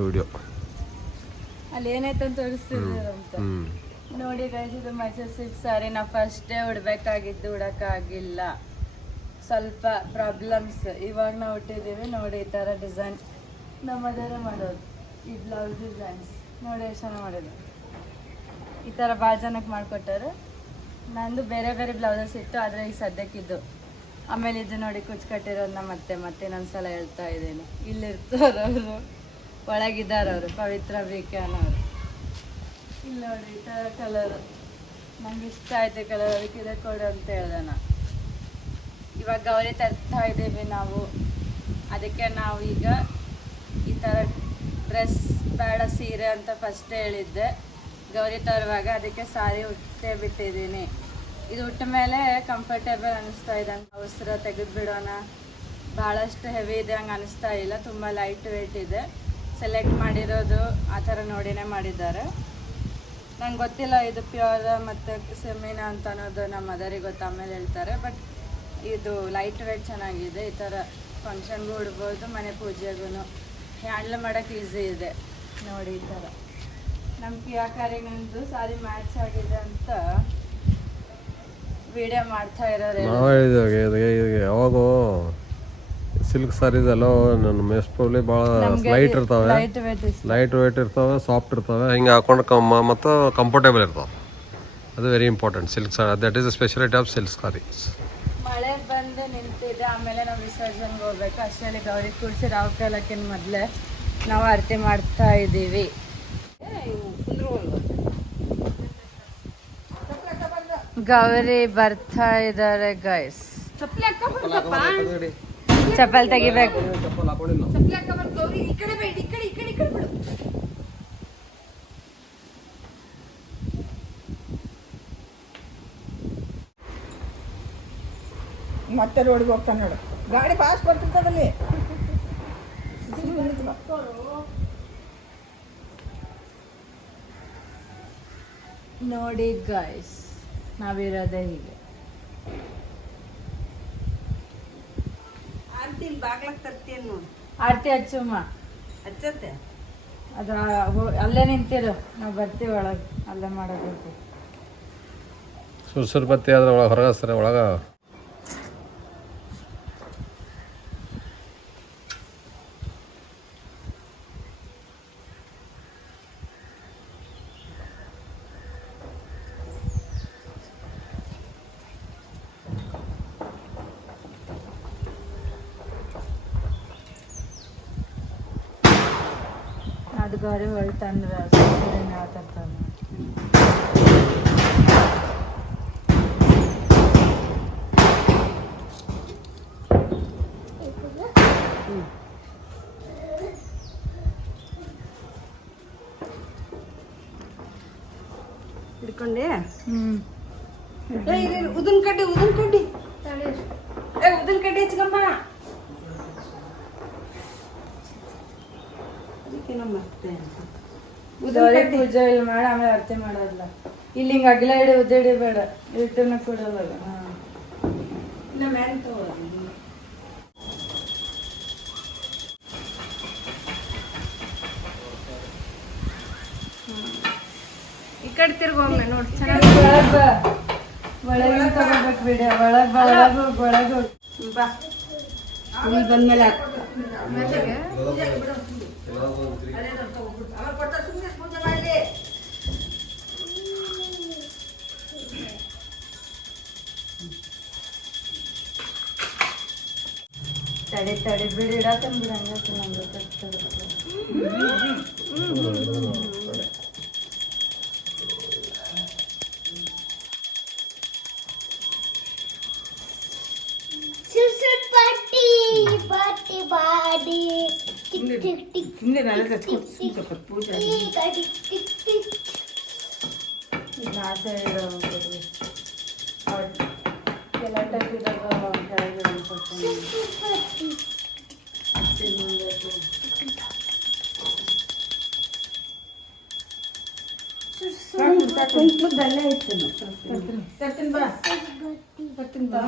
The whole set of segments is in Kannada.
ನೆಕ್ಸ್ಟ್ ವಿಡಿಯೋ ಅಲ್ಲಿ ಏನಾಯ್ತು ತೋರಿಸ್ತಿದ್ರಂತ ನೋಡಿ ಗೈಸ್, ಇದು ಮೈಸೂರು ಸಿಲ್ಕ್ ಸಾರಿ ನಾವು ಫಸ್ಟ್ ಡೇ ಉಡ್ಬೇಕಾಗಿದ್ದು ಉಡಕ್ಕಾಗಿಲ್ಲ, ಸ್ವಲ್ಪ ಪ್ರಾಬ್ಲಮ್ಸ್. ಇವಾಗ ನಾವು ಉಟ್ಟಿದ್ದೀವಿ ನೋಡಿ. ಈ ಥರ ಡಿಸೈನ್ ನಮ್ಮದೇ ಮಾಡೋದು. ಈ ಬ್ಲೌಸ್ ಡಿಸೈನ್ಸ್ ನೋಡಿ ಎಷ್ಟು ಚೆನ್ನಾಗಿ ಮಾಡೋದು. ಈ ಥರ ಭಾಳ ಜನಕ್ಕೆ ಮಾಡಿಕೊಟ್ಟಾರೆ. ನಂದು ಬೇರೆ ಬೇರೆ ಬ್ಲೌಸಸ್ ಇತ್ತು, ಆದರೆ ಈಗ ಸದ್ಯಕ್ಕಿದ್ದು. ಆಮೇಲೆ ಇದು ನೋಡಿ ಕುಚ್ಚು ಕಟ್ಟಿರೋದನ್ನ ಮತ್ತೆ ಇನ್ನೊಂದ್ಸಲ ಹೇಳ್ತಾ ಇದ್ದೀನಿ. ಇಲ್ಲಿರ್ತಾರವರು, ಒಳಗಿದ್ದಾರವರು, ಪವಿತ್ರ ಬಿ.ಕೆ. ಅನ್ನೋರು. ಇಲ್ಲಿ ನೋಡಿ ಈ ಥರ ಕಲರ್ ನಂಗೆ ಇಷ್ಟ ಆಯ್ತು ಕಲರ್, ಅದಕ್ಕೆ ಇದೆ ಕೊಡು ಅಂತ ಹೇಳ್ದೆ ನಾನು. ಇವಾಗ ಗೌರಿ ತರ್ತಾ ಇದ್ದೀವಿ ನಾವು, ಅದಕ್ಕೆ ನಾವು ಈಗ ಈ ಥರ ಡ್ರೆಸ್ ಬೇಡ ಸೀರೆ ಅಂತ ಫಸ್ಟ್ ಹೇಳಿದ್ದೆ ಗೌರಿ ತರುವಾಗ. ಅದಕ್ಕೆ ಸಾರಿ ಉಟ್ಟೇ ಬಿಟ್ಟಿದ್ದೀನಿ. ಇದು ಉಟ್ಟ ಮೇಲೆ ಕಂಫರ್ಟೇಬಲ್ ಅನ್ನಿಸ್ತಾ ಇದೆ. ಅವಸರ ತೆಗೆದು ಬಿಡೋಣ, ಭಾಳಷ್ಟು ಹೆವಿ ಇದೆ ಹಂಗೆ ಅನ್ನಿಸ್ತಾ ಇಲ್ಲ. ತುಂಬ ಲೈಟ್ ವೆಯ್ಟ್ ಇದೆ. ಸೆಲೆಕ್ಟ್ ಮಾಡಿರೋದು ಆ ಥರ ನೋಡಿನೇ ಮಾಡಿದ್ದಾರೆ. ನಂಗೆ ಗೊತ್ತಿಲ್ಲ ಇದು ಪ್ಯೂರ್ ಮತ್ತು ಸೆಮಿನ ಅಂತ ಅನ್ನೋದು ನಮ್ಮ ಮದರಿಗೆ ಗೊತ್ತು, ಆಮೇಲೆ ಹೇಳ್ತಾರೆ. ಬಟ್ ಇದು ಲೈಟ್ ವೆಯ್ಟ್ ಚೆನ್ನಾಗಿದೆ. ಈ ಥರ ಫಂಕ್ಷನ್ಗೂ ಉಡ್ಬೋದು, ಮನೆ ಪೂಜೆಗೂ ಹ್ಯಾಂಡಲ್ ಮಾಡೋಕ್ಕೆ ಈಸಿ ಇದೆ ನೋಡಿ. ಈ ಥರ ನಮ್ಮ ಕಿಯಾಕಾರಿಗಂತೂ ಸಾರಿ ಮ್ಯಾಚ್ ಆಗಿದೆ ಅಂತ ವಿಡಿಯೋ ಮಾಡ್ತಾ ಇರೋರು. ನಾವು ಹೇಳಿದ್ವಿ ಯಾವಾಗೂ ಸಿಲ್ಕ್ ಸಾರೀಸ್ ಎಲ್ಲ ನನ್ನ ಮೆಸ್ಟ್ ಪ್ರಾಬ್ಲಿ ಭಾಳ ಲೈಟ್ ಇರ್ತಾವೆ, ಲೈಟ್ ವೆಯ್ಟ್ ಇರ್ತಾವೆ, ಸಾಫ್ಟ್ ಇರ್ತವೆ. ಹಿಂಗೆ ಹಾಕೊಂಡು ಮತ್ತು ಕಂಫರ್ಟೇಬಲ್ ಇರ್ತಾವೆ. ಅದು very important silk sari. That is the speciality of silk saris. ಮಳೆ ಬಂದು ನಿಂತಿದೆ, ಆಮೇಲೆ ನಾವು ವಿಸರ್ಜನೆಗೆ ಹೋಗ್ಬೇಕು. ಅಷ್ಟರಲ್ಲಿ ಗೌರಿ ಕೂಡಿಸಿ ರಾವ್ ಕಾಲಕ್ಕಿನ ಮೊದಲೇ ನಾವು ಆರತಿ ಮಾಡ್ತಾ ಇದ್ದೀವಿ. ಗೌರಿ ಬರ್ತಾ ಇದ್ದಾರೆ ಗೈಸ್. ಚಪ್ಪಲ್ ತೆಗಿಬೇಕು. ಮತ್ತೆ ರೋಡ್ಗೆ ಹೋಗ್ತಾನೆ ನೋಡು, ಗಾಡಿ ಫಾಸ್ಟ್ ಬರ್ತಿರ್ತದಲ್ಲಿ. ನೋಡಿ ಗೈಸ್, ನಾವಿರೋದೇ ಹೀಗೆ. ಬಾಗ್ಲಕ್ ತರ್ತೀನಿ ನೋಡಿ. ಆರತಿ ಹಚ್ಚುಮ್ಮ, ಹಚ್ಚತ್ತೆ. ಅದು ಅಲ್ಲೇ ನಿಂತಿರು, ನಾವು ಬರ್ತೀವಿ ಒಳಗೆ. ಅಲ್ಲೇ ಮಾಡೋದು ಸುರ್ಸುರ್ ಬತ್ತಿ ಆದ್ರೆ ಒಳಗೆ ಹೊರಗೆ ಹಚ್ತಾರೆ. ಒಳಗೆ ಅದು ಗೌರಿ ಹೊಳ್ತಂದ್ರೆ ಯಾವ ತರ್ತಾನೆ. ಹಿಡ್ಕೊಂಡೆ. ಉದನ್ ಕಡ್ಡಿ ಹಚ್ಕಮ್ಮ. ಮತ್ತೆ ಗೌರಿ ಪೂಜೆ ಇಲ್ಲಿ ಮಾಡಿ ಆಮೇಲೆ ಆರತಿ ಮಾಡೋದಿಲ್ಲ. ಇಲ್ಲಿ ಹಿಂಗೆ ಅಗಲ ಹಿಡಿ ಉದ್ದಿಡಿ ಬೇಡ, ಇಟ್ಟನ್ನ ಕೊಡೋಲ್ಲ. ಇಲ್ಲ ಮ್ಯಾನ್ ತಗೋದು. ಈ ಕಡೆ ತಿರ್ಗೊಮ್ಮೆ ನೋಡಿ ಚೆನ್ನಾಗಿ. ಒಳಗೆ ತಗೋಬೇಕು ವಿಡಿಯೋ. ಒಳಗೆ ಬಾ, ಇಲ್ಲಿ ಬಂದ್ಮೇಲೆ ತಡಿ ಬಿಡಿ, ಇಡತ್ತಂದ್ ಬಿಡಿ. ಹಂಗೆ ನಂಗೆ ಕುಂಕುಮದಲ್ಲೇ ಇತ್ತು. ತರ್ತೀನಿ ಬಾ, ತರ್ತೀನಿ ಬಾ.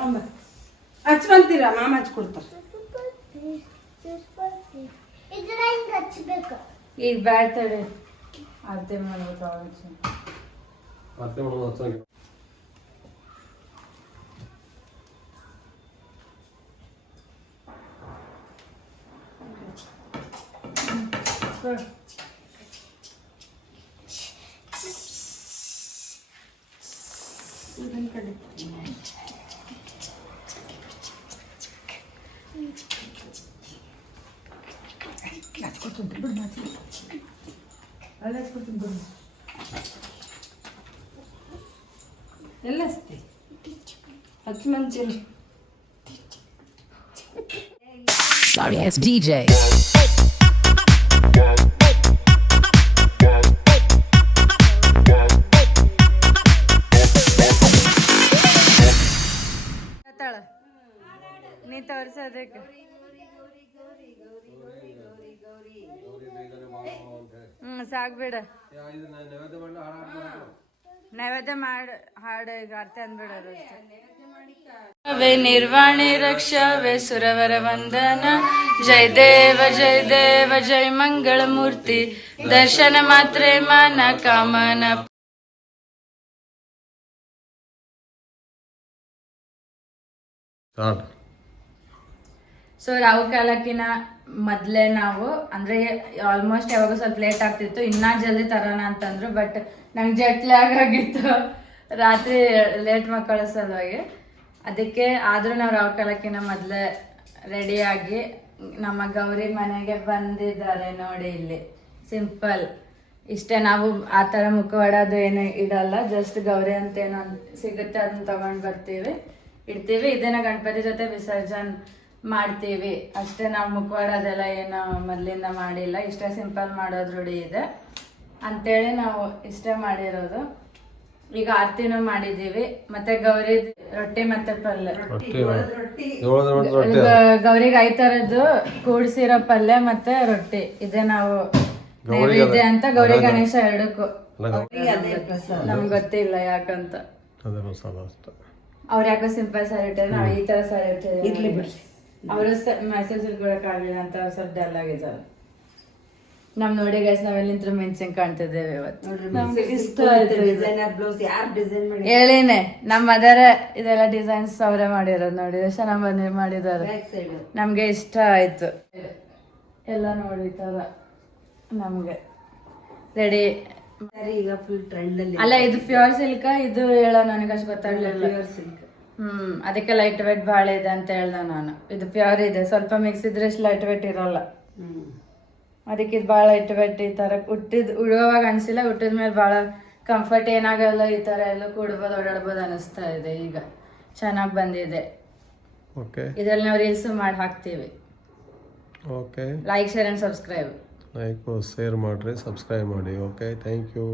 ಹಚ್ಕೊಂತೀರ, ಮಾಮ ಹಚ್ಕೊಡ್ತಾರೆ. ಈಗ ಬ್ಯಾಡ್ ತಡೆ ಆರತಿ ಮಾಡ್ಬೇಕು ಅವಾಗ ಅರ್ಥ ಮಾಡೋದು ಹಚ್ಚಂಗಿಲ್ಲ. ಎಲ್ಲ ಹಚ್ತಿ ಹಚ್ಚಿ ಮಂಚಿಲ್ಲ Sorry, it's DJ. ನೀ ತೋರ್ಸೋದಕ್ಕೆ ಸಾಕ್ಬಿಡ ನೈವೇದ್ಯ ಮಾಡಿ ಹಾಡು ಈಗ ಅರ್ಥ ಅಂದ್ಬಿಡೋದು ವೇ ನಿರ್ವಾಣಿ ರಕ್ಷಾವೆ ಸುರವರ ವಂದನ ಜಯ ದೇವ ಜಯ ಮಂಗಳ ಮೂರ್ತಿ ದರ್ಶನ ಮಾತ್ರೆ ಮನ ಕಾಮನ ಸ್ಟಾರ್ಟ್. ಸೊ ರಾವು ಕಾಲಕ್ಕಿನ ಮೊದಲೇ ನಾವು ಅಂದರೆ ಆಲ್ಮೋಸ್ಟ್ ಯಾವಾಗ ಸ್ವಲ್ಪ ಲೇಟ್ ಆಗ್ತಿತ್ತು ಇನ್ನೂ ಜಲ್ದಿ ತರೋಣ ಅಂತಂದ್ರು ಬಟ್ ನಂಗೆ ಜೆಟ್ ಲ್ಯಾಗ್ ಆಗಿತ್ತು ರಾತ್ರಿ ಲೇಟ್ ಮಕ್ಕಳ ಸಲುವಾಗಿ ಅದಕ್ಕೆ ಆದರೂ ನಾವು ರಾವು ಕಾಲಕ್ಕಿನ ಮೊದಲೇ ರೆಡಿಯಾಗಿ ನಮ್ಮ ಗೌರಿ ಮನೆಗೆ ಬಂದಿದ್ದಾರೆ ನೋಡಿ ಇಲ್ಲಿ ಸಿಂಪಲ್ ಇಷ್ಟೇ. ನಾವು ಆ ಥರ ಮುಖವಾಡ ಅದು ಏನು ಇಡಲ್ಲ, ಜಸ್ಟ್ ಗೌರಿ ಅಂತ ಏನೋ ಸಿಗುತ್ತೆ ಅದನ್ನ ತಗೊಂಡು ಬರ್ತೀವಿ ಇಡ್ತೀವಿ. ಇದನ್ನ ಗಣಪತಿ ಜೊತೆ ವಿಸರ್ಜನೆ ಮಾಡ್ತೀವಿ ಅಷ್ಟೇ. ನಾವು ಮುಖವಾಡ ಅದೆಲ್ಲ ಏನು ಮೊದಲಿಂದ ಮಾಡಿಲ್ಲ, ಇಷ್ಟೇ ಸಿಂಪಲ್ ಮಾಡೋದು ರೂಢಿ ಇದೆ ಅಂತೇಳಿ ನಾವು ಇಷ್ಟೇ ಮಾಡಿರೋದು. ಈಗ ಆರತಿನೂ ಮಾಡಿದ್ದೀವಿ ಮತ್ತೆ ಗೌರಿ ರೊಟ್ಟಿ ಮತ್ತೆ ಪಲ್ಯ, ಗೌರಿಗೆ 5 ಥರದ್ದು ಕೂಡ್ಸಿರೋ ಪಲ್ಯ ಮತ್ತೆ ರೊಟ್ಟಿ ಇದೆ ನಾವು ನೈವೇದ್ಯ ಅಂತ ಗೌರಿ ಗಣೇಶ ಎರಡಕ್ಕೂ. ನಮ್ಗೆ ಗೊತ್ತಿಲ್ಲ ಯಾಕಂತ, ಅವ್ರು ಯಾಕೋ ಸಿಂಪಲ್ ಸಾರಿ ಇಟ್ಟಿದ್ರೆ ನಾವು ಈ ತರ ಸಾರಿ ಇಟ್ಟಿದ್ದೀವಿ. ಅವರು ಮೆಸೇಜ್ ಕೊಡಕ್ಕಾಗಲಿಲ್ಲ ಅಂತ ಸ್ವಲ್ಪ ಡಲ್ ಆಗಿದ್ದಾರೆ. ನಮ್ ನೋಡಿ ಗೈಸ್ ನಾವೆಲ್ಲಿಂತ್ರ ಮೆನ್ಷನ್ ಕಾಣ್ತಿದ್ದೇವೆ ಇವತ್ತು. ನಮ್ಗೆ ಇಷ್ಟ ಆಯ್ತು ಹೇಳಿನೇ ನಮ್ಮ ಮದರ ಇದೆಲ್ಲ ಡಿಸೈನ್ಸ್ ಅವರೇ ಮಾಡಿರೋದು ನೋಡಿ, ಚೆನ್ನಾಗ್ ಬಂದಿ ಮಾಡಿದ್ದಾರೆ. ನಮ್ಗೆ ಇಷ್ಟ ಆಯ್ತು ಎಲ್ಲ ನೋಡಿ ತರ ನಮ್ಗೆ ರೆಡಿ. ಈಗ ಫುಲ್ ಟ್ರೆಂಡ್ ಅಲ್ಲಿ ಅಲ್ಲ ಇದು ಪ್ಯೂರ್ ಸಿಲ್ಕ್, ಇದು ಹೇಳೋ ನನಗೆ ಅಷ್ಟು ಗೊತ್ತಾಗ್ಲಿಲ್ಲ. ಅದಕ್ಕೆ ಲೈಟ್ ವೇಟ್ ಭಾಳ ಇದೆ ಅಂತ ಹೇಳ್ದೆ ನಾನು. ಇದು ಪ್ಯೂರ್ ಇದೆ, ಸ್ವಲ್ಪ ಮಿಕ್ಸ್ ಇದ್ರೆ ಇಷ್ಟು ಲೈಟ್ ವೇಟ್ ಇರಲ್ಲ. ಅದಕ್ಕೆ ಇದು ಭಾಳ ಲೈಟ್ ವೇಟ್ ಈ ತರ ಉಡುವಾಗ ಅನ್ಸಿಲ್ಲ. ಹುಟ್ಟಿದ ಮೇಲೆ ಭಾಳ ಕಂಫರ್ಟ್ ಏನಾಗಲ್ಲ, ಈ ತರ ಎಲ್ಲ ಕೂಡ್ಬೋದು ಓಡಾಡ್ಬೋದು ಅನಿಸ್ತಾ ಇದೆ. ಈಗ ಚೆನ್ನಾಗಿ ಬಂದಿದೆ. ಇದ್ರಲ್ಲಿ ನಾವು ರೀಲ್ಸ್ ಮಾಡಿ ಹಾಕ್ತೀವಿ. Like share and subscribe. Like share ಮಾಡಿರಿ, ಸಬ್ಸ್ಕ್ರೈಬ್ ಮಾಡಿ. Okay, thank you.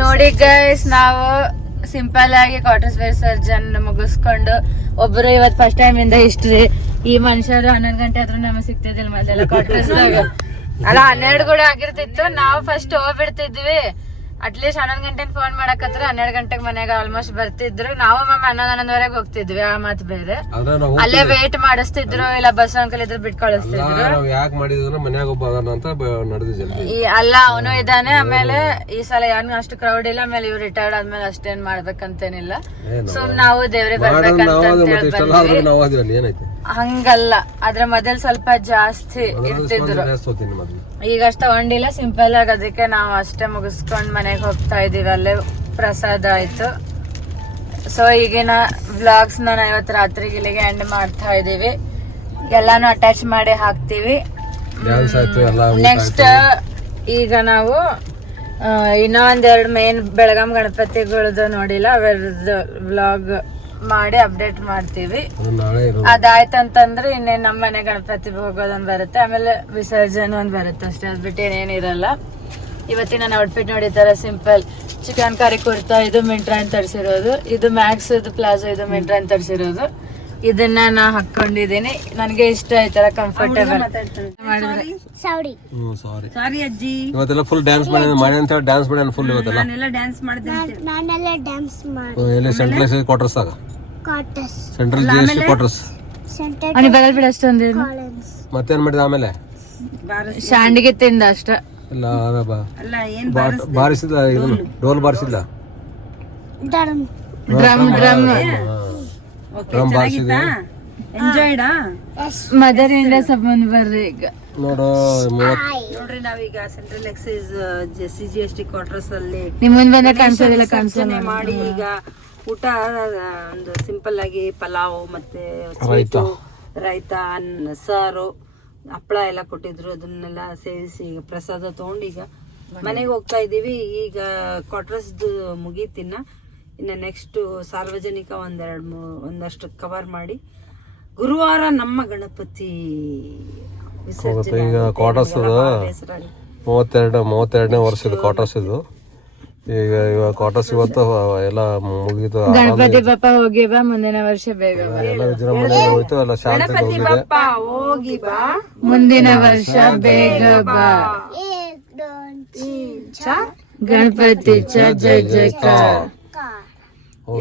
ನೋಡಿ ಗೈಸ್, ನಾವು ಸಿಂಪಲ್ ಆಗಿ ಕ್ವಾರ್ಟರ್ಸ್ ವಿಸರ್ಜನ್ ಮುಗಿಸ್ಕೊಂಡು ಒಬ್ರು ಇವತ್ ಫಸ್ಟ್ ಟೈಮ್ ಇಂದ ಹಿಸ್ಟ್ರಿ. ಈ ಮನುಷ್ಯರು 11 ಗಂಟೆ ಆದ್ರೂ ನಮಗೆ ಸಿಗ್ತಿದ್ದಿಲ್ಲ ಮೊದಲೆಲ್ಲ ಕ್ವಾರ್ಟರ್ಸ್ ದಾಗ. ಅಲ್ಲ 12 ಕೂಡ ಆಗಿರ್ತಿತ್ತು. ನಾವು ಫಸ್ಟ್ ಹೋಗ್ಬಿಡ್ತಿದ್ವಿ. ಅಟ್ಲೀಸ್ಟ್ 11 ಗಂಟೆಗೆ ಫೋನ್ ಮಾಡಕತ್ರ 12 ಗಂಟೆಗೆ ಮನೆಗೆ ಆಲ್ಮೋಸ್ಟ್ ಬರ್ತಿದ್ರು. ನಾವು 11:11ವರೆಗೆ ಹೋಗ್ತಿದ್ವಿ. ಆ ಮಾತ್ ಬೇರೆ. ಅಲ್ಲೇ ವೇಟ್ ಮಾಡಿಸ್ತಿದ್ರು, ಇಲ್ಲ ಬಸ್ ಅಂಕಲ್ ಇದ್ರು ಬಿಟ್ ಕಳಿಸ್ತಿದ್ರು. ಯಾಕೆ ಮಾಡಿದ್ರು ಮನ್ಯಾಗ ಒಬ್ಬ ಅಂತ ನಡೆದಿದ್ದೆ. ಅಲ್ಲ ಅವನು ಇದಾನೆ. ಆಮೇಲೆ ಈ ಸಲ ಯಾರು ಅಷ್ಟು ಕ್ರೌಡ್ ಇಲ್ಲ. ಆಮೇಲೆ ಇವ್ರು ರಿಟೈರ್ಡ್ ಆದ್ಮೇಲೆ ಅಷ್ಟೇನ್ ಮಾಡ್ಬೇಕಂತೇನಿಲ್ಲ. ಸುಮ್ ನಾವು ದೇವ್ರಿಗೆ ಏನಾಯ್ತು ಹಂಗಲ್ಲ. ಅದ್ರ ಮೊದಲ್ ಸ್ವಲ್ಪ ಜಾಸ್ತಿ ಇರ್ತಿದ್ರು. ಈಗ ಅಷ್ಟ ತಗೊಂಡಿಲ್ಲ, ಸಿಂಪಲ್ ಆಗಿ. ಅದಕ್ಕೆ ನಾವು ಅಷ್ಟೇ ಮುಗಿಸ್ಕೊಂಡ್ ಮನೆಗೆ ಹೋಗ್ತಾ ಇದೀವಿ. ಅಲ್ಲೇ ಪ್ರಸಾದ ಆಯ್ತು. ಸೊ ಈಗಿನ ವ್ಲಾಗ್ಸ್ ನಾನು ಇವತ್ತು ರಾತ್ರಿಗೆ ಇಲ್ಲಿಗೆ ಎಂಡ್ ಮಾಡ್ತಾ ಇದೀವಿ. ಎಲ್ಲಾನು ಅಟ್ಯಾಚ್ ಮಾಡಿ ಹಾಕ್ತಿವಿ. ನೆಕ್ಸ್ಟ್ ಈಗ ನಾವು ಇನ್ನೂ ಒಂದೆರಡು ಮೇನ್ ಬೆಳಗಾಂ ಗಣಪತಿಗಳದ್ದು ನೋಡಿಲ್ಲ, ಅವೆರದ್ದು ವ್ಲಾಗ್ ಮಾಡಿ ಅಪ್ಡೇಟ್ ಮಾಡ್ತೀವಿ. ಅದಾಯ್ತಂತಂದ್ರೆ ಇನ್ನೇನ್ ನಮ್ಮ ಮನೆ ಗಣಪತಿ ಹೋಗೋದೊಂದ್ ಬರುತ್ತೆ, ಆಮೇಲೆ ವಿಸರ್ಜನೆ ಒಂದ್ ಬರುತ್ತೆ ಅಷ್ಟೇ. ಅದ್ ಬಿಟ್ಟು ಏನೇನಿರಲ್ಲ. ಇವತ್ತಿನ ನನ್ನ ಔಟ್ಫಿಟ್ ನೋಡಿ ತರ ಸಿಂಪಲ್ ಚಿಕನ್ ಕರಿ ಕುರ್ತಾ, ಇದು ಮಿಂಟ್ರಾನ್ ತರಿಸಿರೋದು. ಇದು ಮ್ಯಾಕ್ಸ್ ಇದು ಪ್ಲಾಜೋ, ಇದು ಮಿಂಟ್ರಾನ್ ತರಿಸಿರೋದು. ಇದನ್ನ ನಾ ಹಾಕೊಂಡಿದೀನಿ. ನನ್ಗೆ ಇಷ್ಟ ಈ ತರ ಕಂಫರ್ಟೇಬಲ್. ಸಾರಿ ಅಜ್ಜಿ, ಇವತ್ತೆಲ್ಲ ಫುಲ್ ಡ್ಯಾನ್ಸ್ ಮಾಡಿ ಅಂತ ಡ್ಯಾನ್ಸ್ ಮಾಡಿ ಫುಲ್ ಇವತ್ತೆಲ್ಲ ನಾನೆಲ್ಲ ಡ್ಯಾನ್ಸ್ ಮಾಡಿದ್ದೀನಿ. ಎಲ್ಲಿ ಸೆಂಟ್ರಲ್ ಎಕ್ಸೈಸ್ ಕ್ವಾರ್ಟರ್ಸ್ ಆಗ ಸೆಂಟ್ರಲ್ ಜಿಎಸ್ಟಿ ಕ್ವಾರ್ಟರ್ಸ್ ಬಗಲ್ ಬಿಡ ಅಷ್ಟೊಂದು ಮತ್ತೇನ್ ಮಾಡಿದ ಆಮೇಲೆ ಶಾಂಡಿಗೆ ತಿಂದ ಅಷ್ಟ. ಇಲ್ಲ ಅಲ್ಲ ಏನ್ ಬಾರಿಸಿಲ್ಲ, ಇದನ್ನು ಡೋಲ್ ಬಾರಿಸಿಲ್ಲ, ಡ್ರಮ್ ಡ್ರಮ್ ಬಾರಿಸಿದೆ. ಎಂಜಾಯ್ಡಾ? ಮದರ್ ಇಂಡಿಯಾ ಸಂಬಂಧ ಬರ್ರಿ. ಈಗ ನೋಡು ನೋಡ್ರಿ, ನಾವೀಗ ಸೆಂಟ್ರಲ್ ಎಕ್ಸೈಸ್ CGST ಕ್ವಾರ್ಟರ್ಸ್ ಅಲ್ಲಿ ನಿಮ್ ಮುಂದೆ ಬಂದ ಕಾಣಿಸೋದಿಲ್ಲ, ಕಾಣಿಸೋನೆ ಮಾಡಿ ಈಗ ಊಟ ಒಂದು ಸಿಂಪಲ್ ಆಗಿ ಪಲಾವ್ ಮತ್ತೆ ಸ್ವೀಟು, ರೈತ, ಸಾರು, ಹಪ್ಪಳ ಎಲ್ಲ ಕೊಟ್ಟಿದ್ರು. ಅದನ್ನೆಲ್ಲ ಸೇರಿಸಿ ಈಗ ಪ್ರಸಾದ ತಗೊಂಡು ಈಗ ಮನೆಗೆ ಹೋಗ್ತಾ ಇದೀವಿ. ಈಗ ಕ್ವಾರ್ಟರ್ಸ್ ಮುಗೀತಿನ್ನ ಇನ್ನು ನೆಕ್ಸ್ಟ್ ಸಾರ್ವಜನಿಕ ಒಂದಷ್ಟು ಕವರ್ ಮಾಡಿ ಗುರುವಾರ ನಮ್ಮ ಗಣಪತಿ ವಿಸರ್ಜನೆ. ಈಗ ಕ್ವಾರ್ಟರ್ಸ್ 32ನೇ ವರ್ಷದ ಕ್ವಾರ್ಟರ್ಸ್ ಇದು. ಈಗ ಇವಾಗ ಕ್ವಾರ್ಟರ್ಸ್ ಇವತ್ತು ಎಲ್ಲ ಮುಗಿತು. ಗಣಪತಿ ಬಪ್ಪ ಹೋಗಿ ಬಾ, ಮುಂದಿನ ವರ್ಷ ಬೇಗ ಬಾ. ಎಲ್ಲ ವಿಜೃಂಭಣೆ ಹೋಯ್ತು, ಎಲ್ಲ ಶಾಂತಿ ಹೋಗಿ ಬಾ, ಮುಂದಿನ ವರ್ಷ ಬೇಗ ಬಾ. ಗಣಪತಿ ಜಯ ಜಯಕಾರ.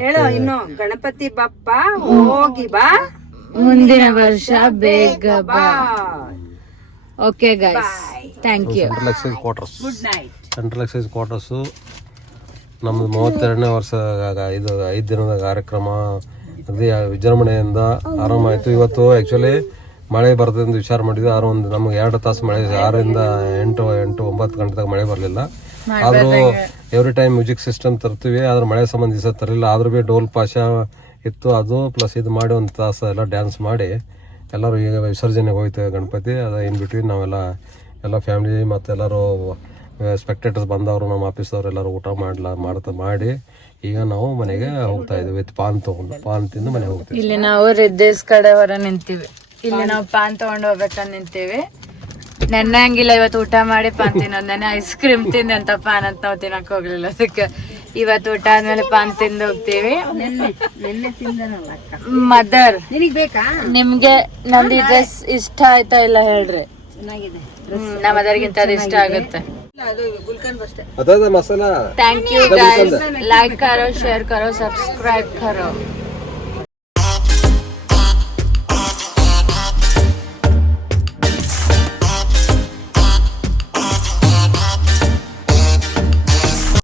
ಹೇಳೋ ಇನ್ನು, ಗಣಪತಿ ಬಪ್ಪ ಹೋಗಿ ಬಾ, ಮುಂದಿನ ವರ್ಷ ಬೇಗ ಬಾ. Okay guys, thank you. Central excise quarters, good night. Central excise quarters ನಮ್ದು 32ನೇ ವರ್ಷ. ಇದು 5 ದಿನದ ಕಾರ್ಯಕ್ರಮ ಅದೇ ವಿಜೃಂಭಣೆಯಿಂದ ಆರಂಭ ಆಯ್ತು. ಇವತ್ತು ಆಕ್ಚುಲಿ ಮಳೆ ಬರ್ತದೆ ಅಂತ ವಿಚಾರ ಮಾಡಿದ್ವಿ. ಆದ್ರೂ ಒಂದು ನಮ್ಗೆ 2 ತಾಸು ಮಳೆ, 6ರಿಂದ 8-9 ಗಂಟೆ ತನಕ ಮಳೆ ಬರಲಿಲ್ಲ. ಆದ್ರೂ ಎವ್ರಿ ಟೈಮ್ ಮ್ಯೂಸಿಕ್ ಸಿಸ್ಟಮ್ ತರ್ತೀವಿ, ಆದ್ರೆ ಮಳೆ ಸಂಬಂಧಿಸ ತರಲಿಲ್ಲ. ಆದ್ರೂ ಭೀ ಡೋಲ್ ಪಾಶಾ ಇತ್ತು, ಅದು ಪ್ಲಸ್ ಇದು ಮಾಡಿ ಒಂದು ತಾಸು ಎಲ್ಲ ಡ್ಯಾನ್ಸ್ ಮಾಡಿ ಎಲ್ಲರೂ ಈಗ ವಿಸರ್ಜನೆಗೆ ಹೋಯ್ತೇವೆ ಗಣಪತಿ. ಅದು ಇನ್ ಬಿಟ್ವೀನ್ ನಾವೆಲ್ಲ ಫ್ಯಾಮಿಲಿ ಮತ್ತು ಎಲ್ಲರೂ ಸ್ಪೆಕ್ಟೇಟರ್ಸ್ ಬಂದವರು, ನಮ್ಮ ಆಫೀಸ್ದವ್ರು ಎಲ್ಲರೂ ಊಟ ಮಾಡಿ ಈಗ ನಾವು ಮನೆಗೆ ಹೋಗ್ತಾ ಇದ್ದೀವಿ. ವಿತ್ ಪಾನ್ ತೊಗೊಂಡು, ಪಾನ್ ತಿಂದು ಮನೆಗೆ ಹೋಗ್ತೀವಿ. ಇಲ್ಲಿ ನಾವು ರಿದ್ದೇಶ್ ಕಡೆ ಹೊರ ನಿಂತೀವಿ. ಇಲ್ಲಿ ನಾವು ಪಾನ್ ತಗೊಂಡು ಹೋಗ್ಬೇಕಂತ ನಿಂತೀವಿ. ನೆನ್ನೆ ಹಂಗಿಲ್ಲ, ಇವತ್ತು ಊಟ ಮಾಡಿ ಪಾನ್ ತಿನ್ನೋದು. ನೆನ್ನೆ ಐಸ್ ಕ್ರೀಮ್ ತಿಂದೆ ಅಂತ ಪಾನ್ ಅಂತ ನಾವು ತಿನ್ನಕ್ ಹೋಗ್ಲಿಲ್ಲ. ಅದಕ್ಕೆ ಇವತ್ತು ಊಟ ಆದ್ಮೇಲೆ ಪಾನ್ ತಿಂದು ಹೋಗ್ತೀವಿ. ನೆನ್ನೆ ತಿಂದನಲ್ಲ ಅಕ್ಕ. ಮದರ್, ನಿನಗ್ ಬೇಕಾ? ನಿಮ್ಗೆ ನಂದು ಡ್ರೆಸ್ ಇಷ್ಟ ಆಯ್ತಾ ಇಲ್ಲ ಹೇಳ್ರಿ. ಚೆನ್ನಾಗಿದೆ. ನಮ್ಮ ಮದರ್ಗಿಂತ ಅದು ಇಷ್ಟ ಆಗುತ್ತೆ. ಅದು ಗುಲ್ಕಂದ್ ಅಷ್ಟೇ. ಅದ masala. Thank you guys. Like करो, शेयर करो, सब्सक्राइब करो.